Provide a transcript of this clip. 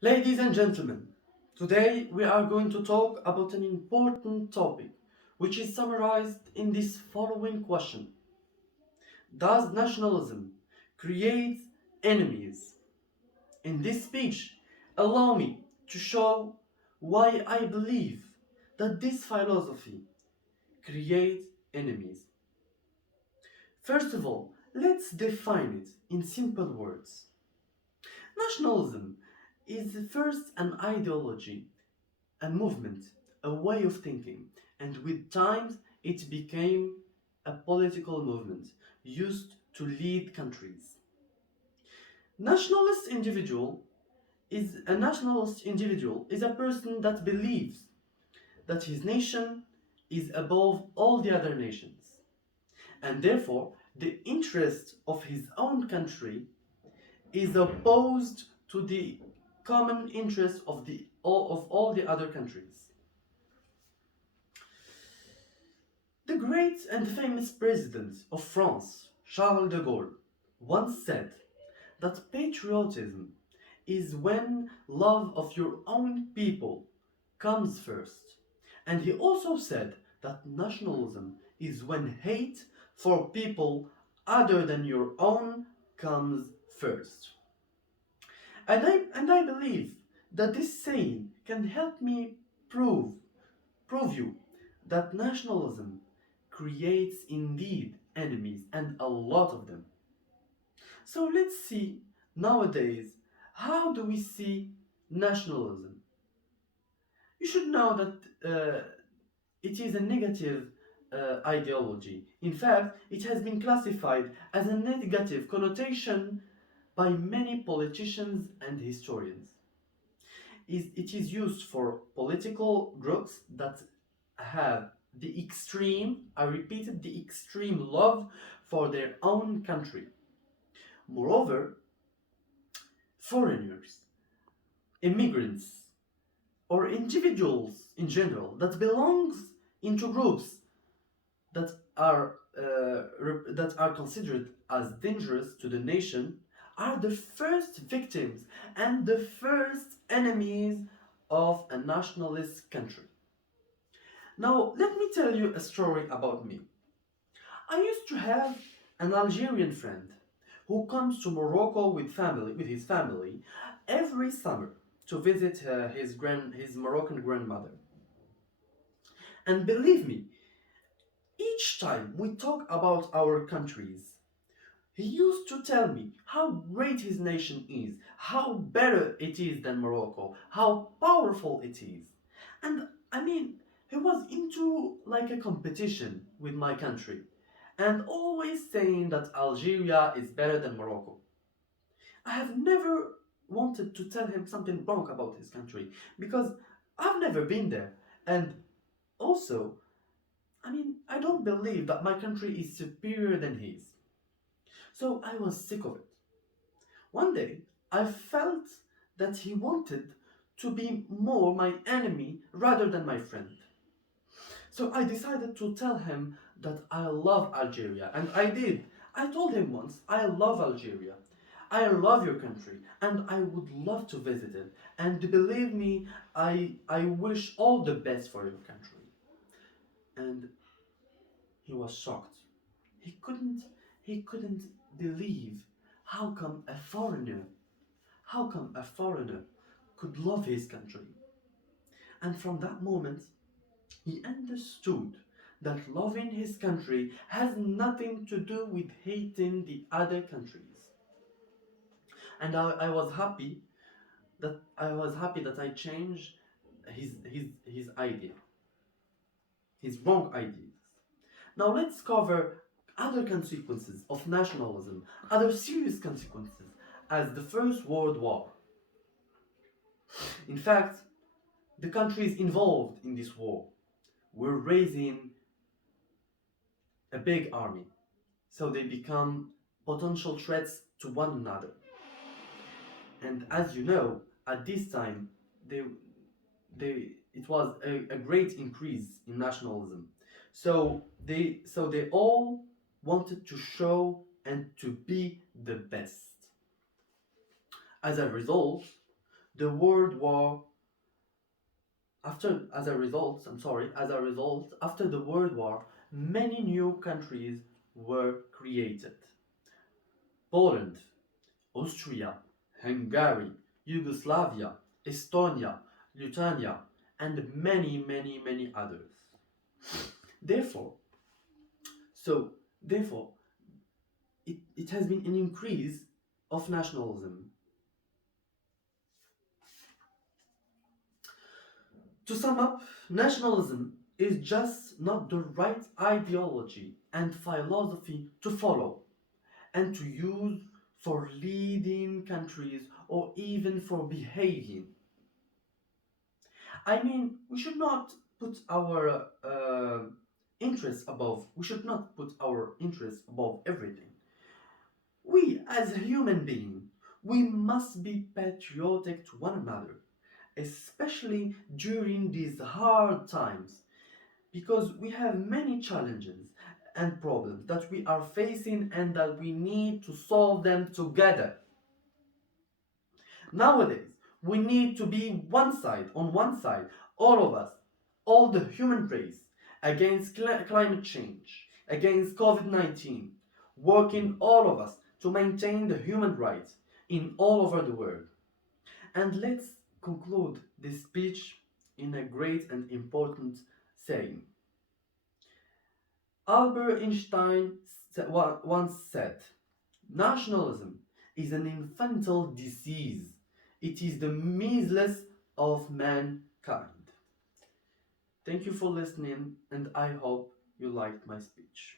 Ladies and gentlemen, today we are going to talk about an important topic which is summarized in this following question. Does nationalism create enemies? In this speech, allow me to show why I believe that this philosophy creates enemies. First of all, let's define it in simple words. Nationalism is first an ideology, a movement, a way of thinking, and with time it became a political movement used to lead countries. Nationalist individual a nationalist individual is a person that believes that his nation is above all the other nations, and therefore the interest of his own country is opposed to the common interest of all the other countries. The great and famous president of France, Charles de Gaulle, once said that patriotism is when love of your own people comes first. And he also said that nationalism is when hate for people other than your own comes first. And I believe that this saying can help me prove prove you that nationalism creates indeed enemies and a lot of them. So let's see nowadays, how do we see nationalism? You should know that it is a negative ideology. In fact, it has been classified as a negative connotation by many politicians and historians. It is used for political groups that have the extreme, I repeated, the extreme love for their own country. Moreover, foreigners, immigrants, or individuals in general that belongs into groups that are considered as dangerous to the nation are the first victims and the first enemies of a nationalist country. Now, let me tell you a story about me. I used to have an Algerian friend who comes to Morocco with his family every summer to visit his Moroccan grandmother. And believe me, each time we talk about our countries, he used to tell me how great his nation is, how better it is than Morocco, how powerful it is. And I mean, he was into like a competition with my country and always saying that Algeria is better than Morocco. I have never wanted to tell him something wrong about his country because I've never been there. And also, I mean, I don't believe that my country is superior than his. So I was sick of it. One day, I felt that he wanted to be more my enemy rather than my friend. So I decided to tell him that I love Algeria, and I did. I told him once, I love Algeria. I love your country, and I would love to visit it. And believe me, I wish all the best for your country. And he was shocked. He couldn't he couldn't believe how come a foreigner could love his country. And from that moment, he understood that loving his country has nothing to do with hating the other countries. And I was happy that I changed his idea, his wrong ideas. Now let's cover other consequences of nationalism, other serious consequences, as the First World War. In fact, the countries involved in this war were raising a big army, so they become potential threats to one another. And as you know, at this time, they, it was a great increase in nationalism. So they all wanted to show and to be the best. As a result, The World War as a result, after the World War, many new countries were created. Poland, Austria, Hungary, Yugoslavia, Estonia, Lithuania, and many, many, many others. Therefore, therefore, it has been an increase of nationalism. To sum up, nationalism is just not the right ideology and philosophy to follow and to use for leading countries or even for behaving. I mean, we should not put our interests above everything. We, as human beings, we must be patriotic to one another, especially during these hard times, because we have many challenges and problems that we are facing and that we need to solve them together. Nowadays, we need to be on one side, all of us, all the human race, against climate change, against COVID 19, working all of us to maintain the human rights in all over the world. And let's conclude this speech in a great and important saying. Albert Einstein once said, nationalism is an infantile disease. It is the measles of mankind. Thank you for listening, and I hope you liked my speech.